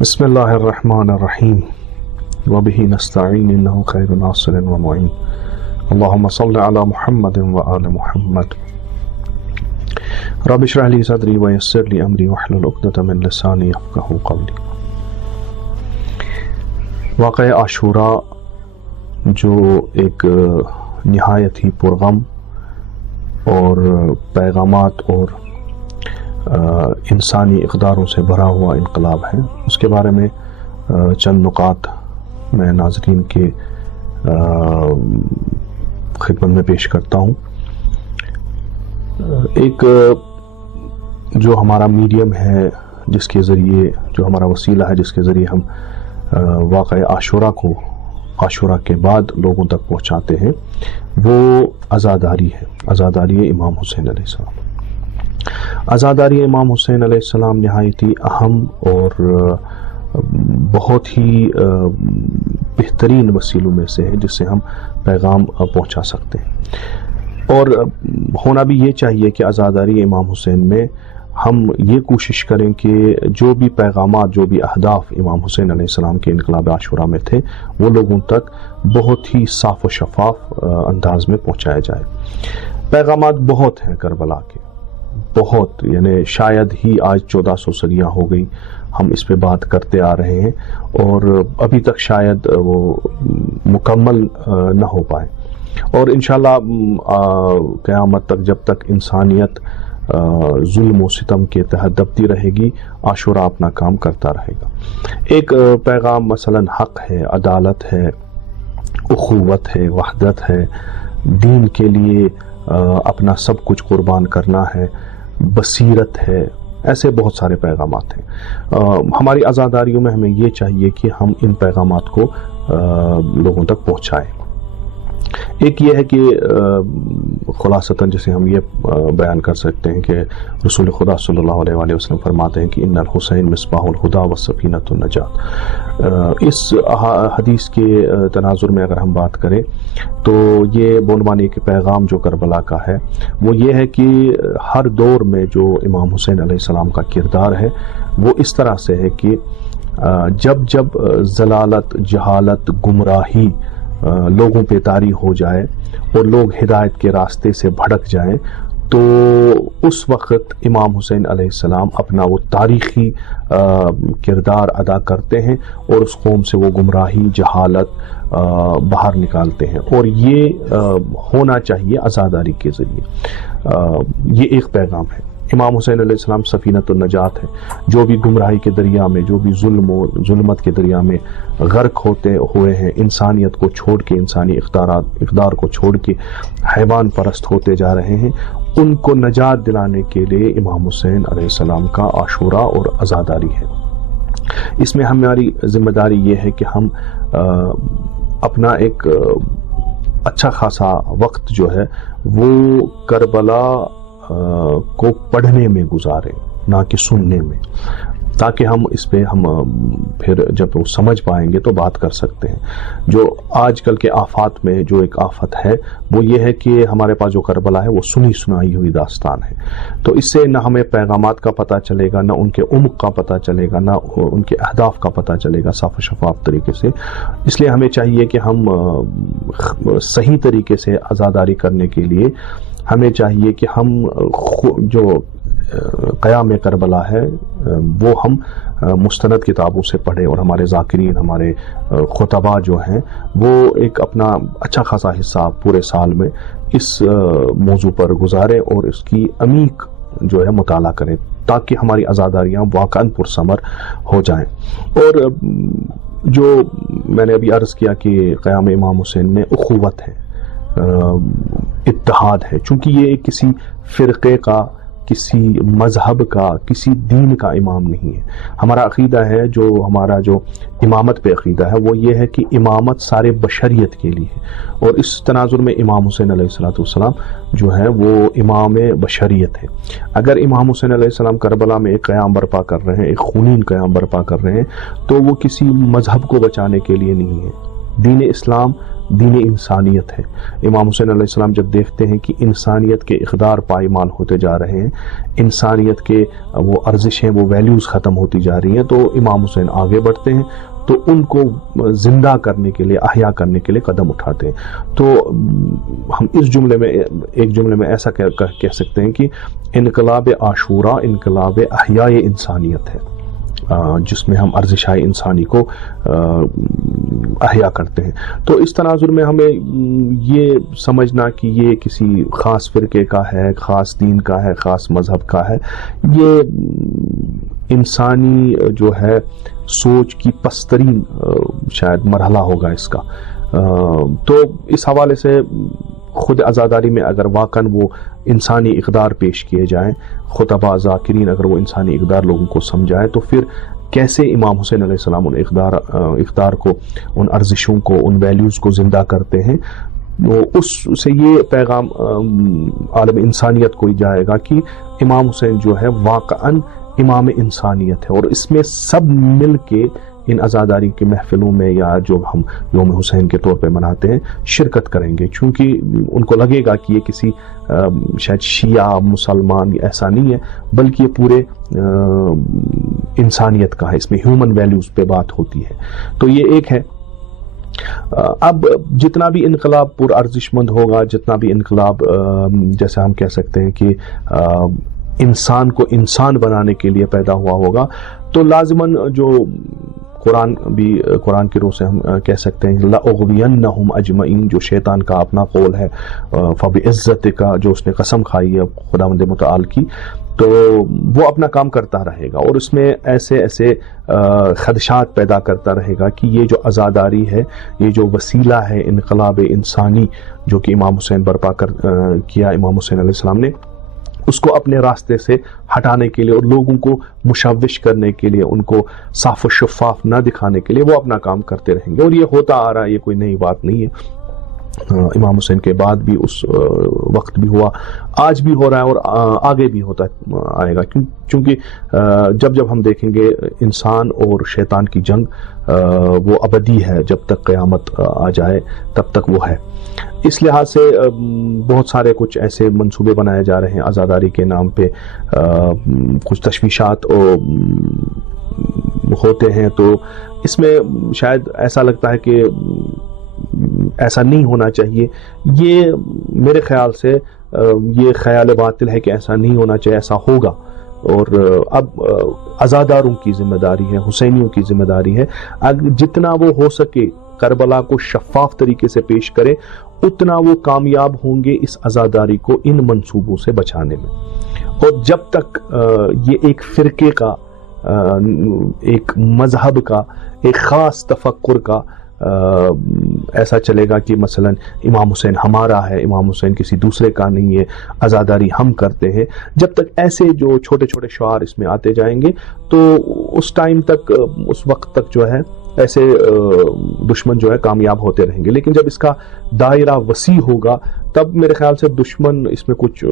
بسم اللہ الرحمن الرحیم وبہ نستعین انہ خیر ناصر و معین اللہم صل علی محمد و آل محمد رب اشرح لی صدری ویسر لی امری واحلل عقدۃ من لسانی یفقہوا قولی۔ واقعہ عاشوراء جو ایک نہایت ہی پرغم اور پیغامات اور انسانی اقداروں سے بھرا ہوا انقلاب ہے، اس کے بارے میں چند نکات میں ناظرین کے خدمت میں پیش کرتا ہوں۔ ایک جو ہمارا میڈیم ہے، جس کے ذریعے جو ہمارا وسیلہ ہے، جس کے ذریعے ہم واقعہ عاشوراء کو عاشوراء کے بعد لوگوں تک پہنچاتے ہیں، وہ عزاداری ہے، عزاداری امام حسین علیہ السلام۔ عزاداری امام حسین علیہ السلام نہایت ہی اہم اور بہت ہی بہترین وسیلوں میں سے ہے جس سے ہم پیغام پہنچا سکتے ہیں، اور ہونا بھی یہ چاہیے کہ عزاداری امام حسین میں ہم یہ کوشش کریں کہ جو بھی پیغامات، جو بھی اہداف امام حسین علیہ السلام کے انقلاب عاشوراء میں تھے، وہ لوگوں تک بہت ہی صاف و شفاف انداز میں پہنچایا جائے۔ پیغامات بہت ہیں کربلا کے، بہت، یعنی شاید ہی آج 1400 سریاں ہو گئی ہم اس پہ بات کرتے آ رہے ہیں، اور ابھی تک شاید وہ مکمل نہ ہو پائے، اور انشاءاللہ قیامت تک جب تک انسانیت ظلم و ستم کے تحت دبتی رہے گی، عاشوراء اپنا کام کرتا رہے گا۔ ایک پیغام مثلا حق ہے، عدالت ہے، اخوت ہے، وحدت ہے، دین کے لیے اپنا سب کچھ قربان کرنا ہے، بصیرت ہے، ایسے بہت سارے پیغامات ہیں۔ ہماری عزاداریوں میں ہمیں یہ چاہیے کہ ہم ان پیغامات کو لوگوں تک پہنچائیں۔ ایک یہ ہے کہ خلاصتاً جسے ہم یہ بیان کر سکتے ہیں کہ رسول خدا صلی اللہ علیہ وآلہ وسلم فرماتے ہیں کہ ان الحسین مصباح الہدی والسفینۃ النجات۔ اس حدیث کے تناظر میں اگر ہم بات کریں تو یہ بعنوان کے پیغام جو کربلا کا ہے وہ یہ ہے کہ ہر دور میں جو امام حسین علیہ السلام کا کردار ہے وہ اس طرح سے ہے کہ جب ضلالت، جہالت، گمراہی لوگوں پہ طاری ہو جائے اور لوگ ہدایت کے راستے سے بھٹک جائیں، تو اس وقت امام حسین علیہ السلام اپنا وہ تاریخی کردار ادا کرتے ہیں اور اس قوم سے وہ گمراہی، جہالت باہر نکالتے ہیں، اور یہ ہونا چاہیے عزاداری کے ذریعے۔ یہ ایک پیغام ہے۔ امام حسین علیہ السلام سفینۃ النجات ہے، جو بھی گمراہی کے دریا میں، جو بھی ظلم و ظلمت کے دریا میں غرق ہوتے ہوئے ہیں، انسانیت کو چھوڑ کے، انسانی اقدار کو چھوڑ کے حیوان پرست ہوتے جا رہے ہیں، ان کو نجات دلانے کے لیے امام حسین علیہ السلام کا عاشوراء اور عزاداری ہے۔ اس میں ہماری ذمہ داری یہ ہے کہ ہم اپنا ایک اچھا خاصا وقت جو ہے وہ کربلا کو پڑھنے میں گزارے، نہ کہ سننے میں، تاکہ ہم اس پہ پھر جب وہ سمجھ پائیں گے تو بات کر سکتے ہیں۔ جو آج کل کے آفات میں جو ایک آفت ہے وہ یہ ہے کہ ہمارے پاس جو کربلا ہے وہ سنی سنائی ہوئی داستان ہے، تو اس سے نہ ہمیں پیغامات کا پتہ چلے گا، نہ ان کے عمق کا پتہ چلے گا، نہ ان کے اہداف کا پتہ چلے گا صاف و شفاف طریقے سے۔ اس لیے ہمیں چاہیے کہ ہم صحیح طریقے سے عزاداری کرنے کے لیے ہمیں چاہیے کہ ہم جو قیام کربلا ہے وہ ہم مستند کتابوں سے پڑھیں، اور ہمارے ذاکرین، ہمارے خطباء جو ہیں وہ ایک اپنا اچھا خاصا حصہ پورے سال میں اس موضوع پر گزاریں اور اس کی عمیق جو ہے مطالعہ کریں، تاکہ ہماری عزاداریاں واقعاً پرثمر ہو جائیں۔ اور جو میں نے ابھی عرض کیا کہ قیام امام حسین میں اخوت ہے، اتحاد ہے، چونکہ یہ کسی فرقے کا، کسی مذہب کا، کسی دین کا امام نہیں ہے۔ ہمارا عقیدہ ہے، جو ہمارا جو امامت پہ عقیدہ ہے وہ یہ ہے کہ امامت سارے بشریت کے لیے ہے، اور اس تناظر میں امام حسین علیہ السلام جو ہے وہ امام بشریت ہے۔ اگر امام حسین علیہ السلام کربلا میں ایک قیام برپا کر رہے ہیں، ایک خونین قیام برپا کر رہے ہیں، تو وہ کسی مذہب کو بچانے کے لیے نہیں ہے، دین اسلام دین انسانیت ہے۔ امام حسین علیہ السلام جب دیکھتے ہیں کہ انسانیت کے اقدار پائمال ہوتے جا رہے ہیں، انسانیت کے وہ ارزشیں، وہ ویلیوز ختم ہوتی جا رہی ہیں، تو امام حسین آگے بڑھتے ہیں، تو ان کو زندہ کرنے کے لیے، احیا کرنے کے لیے قدم اٹھاتے ہیں۔ تو ہم اس جملے میں، ایک جملے میں ایسا کہہ سکتے ہیں کہ انقلاب عاشورہ انقلاب احیاء انسانیت ہے، جس میں ہم ارزشائے انسانی کو احیا کرتے ہیں۔ تو اس تناظر میں ہمیں یہ سمجھنا کہ یہ کسی خاص فرقے کا ہے، خاص دین کا ہے، خاص مذہب کا ہے، یہ انسانی جو ہے سوچ کی پسترین شاید مرحلہ ہوگا اس کا۔ تو اس حوالے سے خود عزاداری میں اگر واقعاً وہ انسانی اقدار پیش کیے جائیں، خطباء ذاکرین اگر وہ انسانی اقدار لوگوں کو سمجھائے، تو پھر کیسے امام حسین علیہ السلام ان اقدار کو، ان ارزشوں کو، ان ویلیوز کو زندہ کرتے ہیں، اس سے یہ پیغام عالم انسانیت کو جائے گا کہ امام حسین جو ہے واقعاً امام انسانیت ہے، اور اس میں سب مل کے ان عزاداری کے محفلوں میں یا جو ہم یوم حسین کے طور پہ مناتے ہیں شرکت کریں گے، چونکہ ان کو لگے گا کہ یہ کسی شاید شیعہ مسلمان ایسا نہیں ہے، بلکہ یہ پورے انسانیت کا ہے، اس میں ہیومن ویلیوز پہ بات ہوتی ہے۔ تو یہ ایک ہے۔ اب جتنا بھی انقلاب پر ارزش مند ہوگا، جتنا بھی انقلاب جیسے ہم کہہ سکتے ہیں کہ انسان کو انسان بنانے کے لیے پیدا ہوا ہوگا، تو لازماً جو قرآن کی روح سے ہم کہہ سکتے ہیں لَأُغْوِيَنَّهُمْ أَجْمَعِينَ، جو شیطان کا اپنا قول ہے، فَبِعِزَّتِكَ جو اس نے قسم کھائی ہے خداوند متعال کی، تو وہ اپنا کام کرتا رہے گا، اور اس میں ایسے خدشات پیدا کرتا رہے گا کہ یہ جو عزاداری ہے، یہ جو وسیلہ ہے انقلاب انسانی جو کہ امام حسین برپا کیا امام حسین علیہ السلام نے، اس کو اپنے راستے سے ہٹانے کے لیے اور لوگوں کو مشوش کرنے کے لیے، ان کو صاف و شفاف نہ دکھانے کے لیے وہ اپنا کام کرتے رہیں گے، اور یہ ہوتا آ رہا ہے، یہ کوئی نئی بات نہیں ہے۔ امام حسین کے بعد بھی اس وقت بھی ہوا، آج بھی ہو رہا ہے، اور آگے بھی ہوتا آئے گا، چونکہ جب ہم دیکھیں گے انسان اور شیطان کی جنگ وہ ابدی ہے، جب تک قیامت آ جائے تب تک وہ ہے۔ اس لحاظ سے بہت سارے کچھ ایسے منصوبے بنائے جا رہے ہیں عزاداری کے نام پہ، کچھ تشویشات ہوتے ہیں، تو اس میں شاید ایسا لگتا ہے کہ ایسا نہیں ہونا چاہیے۔ یہ میرے خیال سے یہ خیال باطل ہے کہ ایسا نہیں ہونا چاہیے، ایسا ہوگا، اور اب عزاداروں کی ذمہ داری ہے، حسینیوں کی ذمہ داری ہے، جتنا وہ ہو سکے کربلا کو شفاف طریقے سے پیش کرے، اتنا وہ کامیاب ہوں گے اس عزاداری کو ان منصوبوں سے بچانے میں۔ اور جب تک یہ ایک فرقے کا، ایک مذہب کا، ایک خاص تفکر کا ایسا چلے گا کہ مثلا امام حسین ہمارا ہے، امام حسین کسی دوسرے کا نہیں ہے، عزاداری ہم کرتے ہیں، جب تک ایسے جو چھوٹے چھوٹے شعار اس میں آتے جائیں گے، تو اس ٹائم تک، اس وقت تک جو ہے ایسے دشمن جو ہے کامیاب ہوتے رہیں گے۔ لیکن جب اس کا دائرہ وسیع ہوگا، تب میرے خیال سے دشمن اس میں کچھ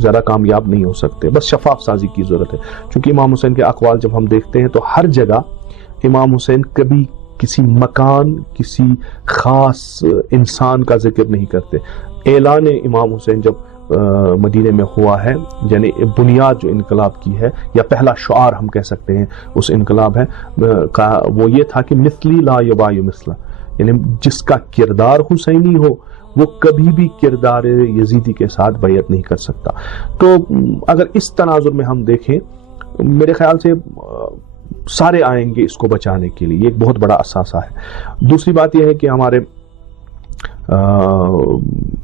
زیادہ کامیاب نہیں ہو سکتے، بس شفاف سازی کی ضرورت ہے۔ چونکہ امام حسین کے اقوال جب ہم دیکھتے ہیں تو ہر جگہ امام حسین کبھی کسی مکان، کسی خاص انسان کا ذکر نہیں کرتے۔ اعلان امام حسین جب مدینے میں ہوا ہے، یعنی بنیاد جو انقلاب کی ہے، یا پہلا شعار ہم کہہ سکتے ہیں اس انقلاب ہے وہ یہ تھا کہ مثلی لا یباع مثلا، یعنی جس کا کردار حسینی ہو وہ کبھی بھی کردار یزیدی کے ساتھ بیعت نہیں کر سکتا۔ تو اگر اس تناظر میں ہم دیکھیں، میرے خیال سے سارے آئیں گے اس کو بچانے کے لیے، یہ ایک بہت بڑا اثاثہ ہے۔ دوسری بات یہ ہے کہ ہمارے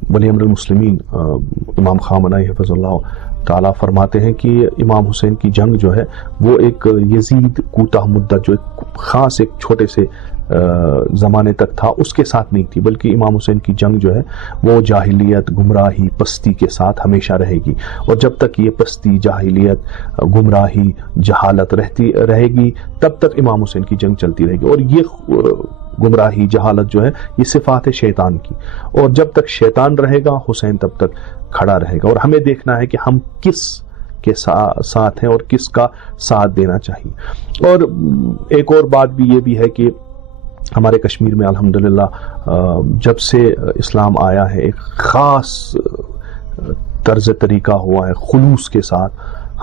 ولی امر المسلمین امام خامنہئی حفظ اللہ تعالیٰ فرماتے ہیں کہ امام حسین کی جنگ جو ہے وہ ایک یزید کوتاہ مدت، جو ایک خاص ایک چھوٹے سے زمانے تک تھا، اس کے ساتھ نہیں تھی، بلکہ امام حسین کی جنگ جو ہے وہ جاہلیت، گمراہی، پستی کے ساتھ ہمیشہ رہے گی، اور جب تک یہ پستی، جاہلیت، گمراہی، جہالت رہتی رہے گی، تب تک امام حسین کی جنگ چلتی رہے گی۔ اور یہ گمراہی، جہالت جو ہے یہ صفات ہے شیطان کی، اور جب تک شیطان رہے گا حسین تب تک کھڑا رہے گا، اور ہمیں دیکھنا ہے کہ ہم کس کے ساتھ ہیں اور کس کا ساتھ دینا چاہیے۔ اور ایک اور بات بھی یہ بھی ہے کہ ہمارے کشمیر میں الحمدللہ جب سے اسلام آیا ہے ایک خاص طرز طریقہ ہوا ہے، خلوص کے ساتھ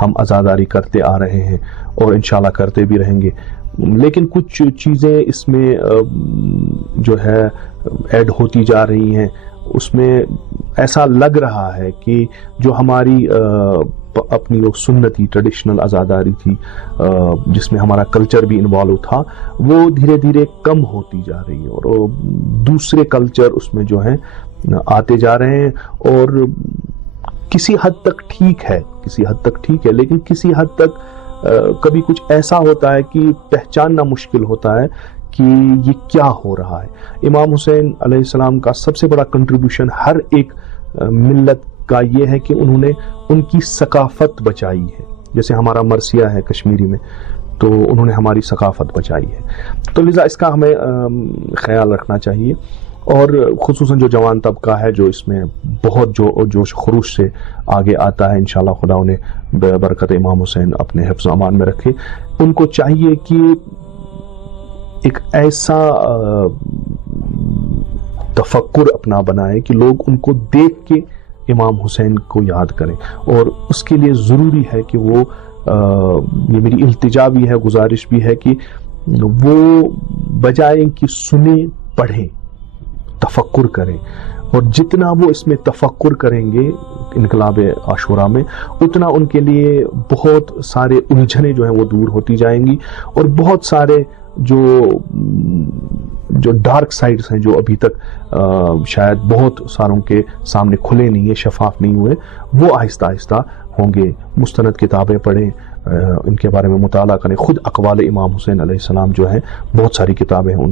ہم عزاداری کرتے آ رہے ہیں اور انشاءاللہ کرتے بھی رہیں گے، لیکن کچھ چیزیں اس میں جو ہے ایڈ ہوتی جا رہی ہیں، اس میں ایسا لگ رہا ہے کہ جو ہماری اپنی وہ سنتی ٹریڈیشنل عزاداری تھی جس میں ہمارا کلچر بھی انوالو تھا، وہ دھیرے دھیرے کم ہوتی جا رہی ہے اور دوسرے کلچر اس میں جو ہیں آتے جا رہے ہیں، اور کسی حد تک ٹھیک ہے لیکن کسی حد تک کبھی کچھ ایسا ہوتا ہے کہ پہچاننا مشکل ہوتا ہے کہ یہ کیا ہو رہا ہے۔ امام حسین علیہ السلام کا سب سے بڑا کنٹریبیوشن ہر ایک ملت کا یہ ہے کہ انہوں نے ان کی ثقافت بچائی ہے، جیسے ہمارا مرثیہ ہے کشمیری میں، تو انہوں نے ہماری ثقافت بچائی ہے، تو لذا اس کا ہمیں خیال رکھنا چاہیے، اور خصوصاً جو جوان طبقہ ہے جو اس میں بہت جوش خروش سے آگے آتا ہے، انشاءاللہ خدا انہیں برکت امام حسین اپنے حفظ و امان میں رکھے، ان کو چاہیے کہ ایک ایسا تفکر اپنا بنائے کہ لوگ ان کو دیکھ کے امام حسین کو یاد کریں، اور اس کے لیے ضروری ہے کہ وہ یہ میری التجا بھی ہے، گزارش بھی ہے کہ وہ بجائے کہ سنیں پڑھیں، تفکر کریں، اور جتنا وہ اس میں تفکر کریں گے انقلاب عاشورہ میں، اتنا ان کے لیے بہت سارے الجھنیں جو ہیں وہ دور ہوتی جائیں گی، اور بہت سارے جو ڈارک سائڈز ہیں جو ابھی تک شاید بہت ساروں کے سامنے کھلے نہیں ہیں، شفاف نہیں ہوئے، وہ آہستہ آہستہ ہوں گے۔ مستند کتابیں پڑھیں، ان کے بارے میں مطالعہ کریں، خود اقوال امام حسین علیہ السلام جو ہیں بہت ساری کتابیں ہیں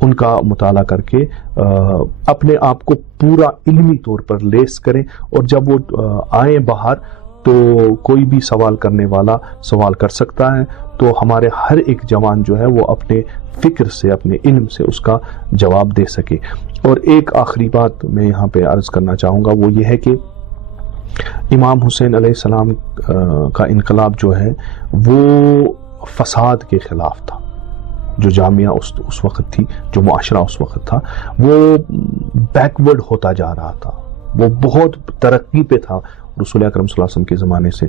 ان کا مطالعہ کر کے اپنے آپ کو پورا علمی طور پر لیس کریں، اور جب وہ آئیں باہر تو کوئی بھی سوال کرنے والا سوال کر سکتا ہے، تو ہمارے ہر ایک جوان جو ہے وہ اپنے فکر سے، اپنے علم سے اس کا جواب دے سکے۔ اور ایک آخری بات میں یہاں پہ عرض کرنا چاہوں گا، وہ یہ ہے کہ امام حسین علیہ السلام کا انقلاب جو ہے وہ فساد کے خلاف تھا، جو جامعہ اس وقت تھی، جو معاشرہ اس وقت تھا، وہ بیکورڈ ہوتا جا رہا تھا، وہ بہت ترقی پہ تھا رسول اکرم صلی اللہ علیہ وسلم کے زمانے سے،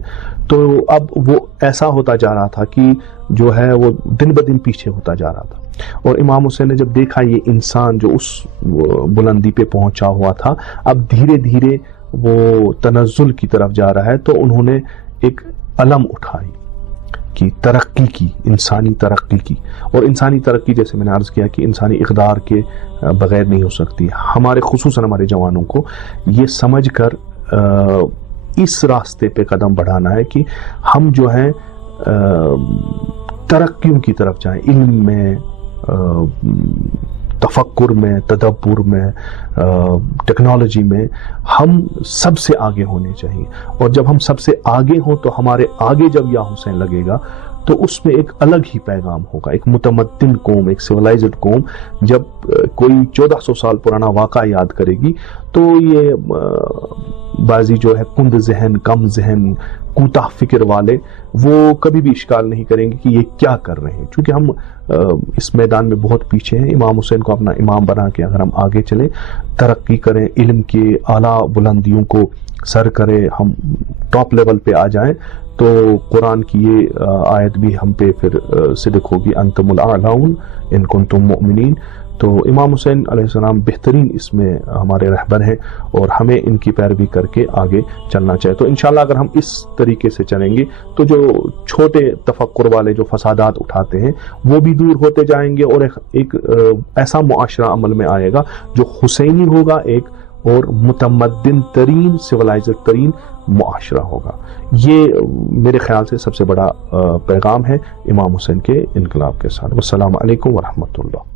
تو اب وہ ایسا ہوتا جا رہا تھا کہ جو ہے وہ دن بدن پیچھے ہوتا جا رہا تھا، اور امام حسین نے جب دیکھا یہ انسان جو اس بلندی پہ پہنچا ہوا تھا اب دھیرے دھیرے وہ تنزل کی طرف جا رہا ہے، تو انہوں نے ایک علم اٹھائی کہ ترقی کی، انسانی ترقی کی، اور انسانی ترقی جیسے میں نے عرض کیا کہ انسانی اقدار کے بغیر نہیں ہو سکتی۔ ہمارے خصوصاً ہمارے جوانوں کو یہ سمجھ کر اس راستے پہ قدم بڑھانا ہے کہ ہم جو ہیں ترقیوں کی طرف جائیں، علم میں، تفکر میں، تدبر میں، ٹیکنالوجی میں ہم سب سے آگے ہونے چاہیے، اور جب ہم سب سے آگے ہوں تو ہمارے آگے جب یا حسین لگے گا تو اس میں ایک الگ ہی پیغام ہوگا، ایک متمدن قوم، ایک سیولائزڈ قوم جب کوئی 1400 سال پرانا واقعہ یاد کرے گی تو یہ بازی جو ہے کند ذہن، کم ذہن، کوتاہ فکر والے وہ کبھی بھی اشکال نہیں کریں گے کہ یہ کیا کر رہے ہیں، چونکہ ہم اس میدان میں بہت پیچھے ہیں۔ امام حسین کو اپنا امام بنا کے اگر ہم آگے چلیں، ترقی کریں، علم کے اعلیٰ بلندیوں کو سر کریں، ہم ٹاپ لیول پہ آ جائیں، تو قرآن کی یہ آیت بھی ہم پہ پھر صدق ہوگی، انتم الاعلون ان کنتم مؤمنین۔ تو امام حسین علیہ السلام بہترین اس میں ہمارے رہبر ہیں، اور ہمیں ان کی پیروی کر کے آگے چلنا چاہیے۔ تو انشاءاللہ اگر ہم اس طریقے سے چلیں گے تو جو چھوٹے تفکر والے جو فسادات اٹھاتے ہیں وہ بھی دور ہوتے جائیں گے، اور ایک ایسا معاشرہ عمل میں آئے گا جو حسینی ہوگا، ایک اور متمدن ترین، سیولائزڈ ترین معاشرہ ہوگا۔ یہ میرے خیال سے سب سے بڑا پیغام ہے امام حسین کے انقلاب کے ساتھ۔ والسلام علیکم ورحمۃ اللہ۔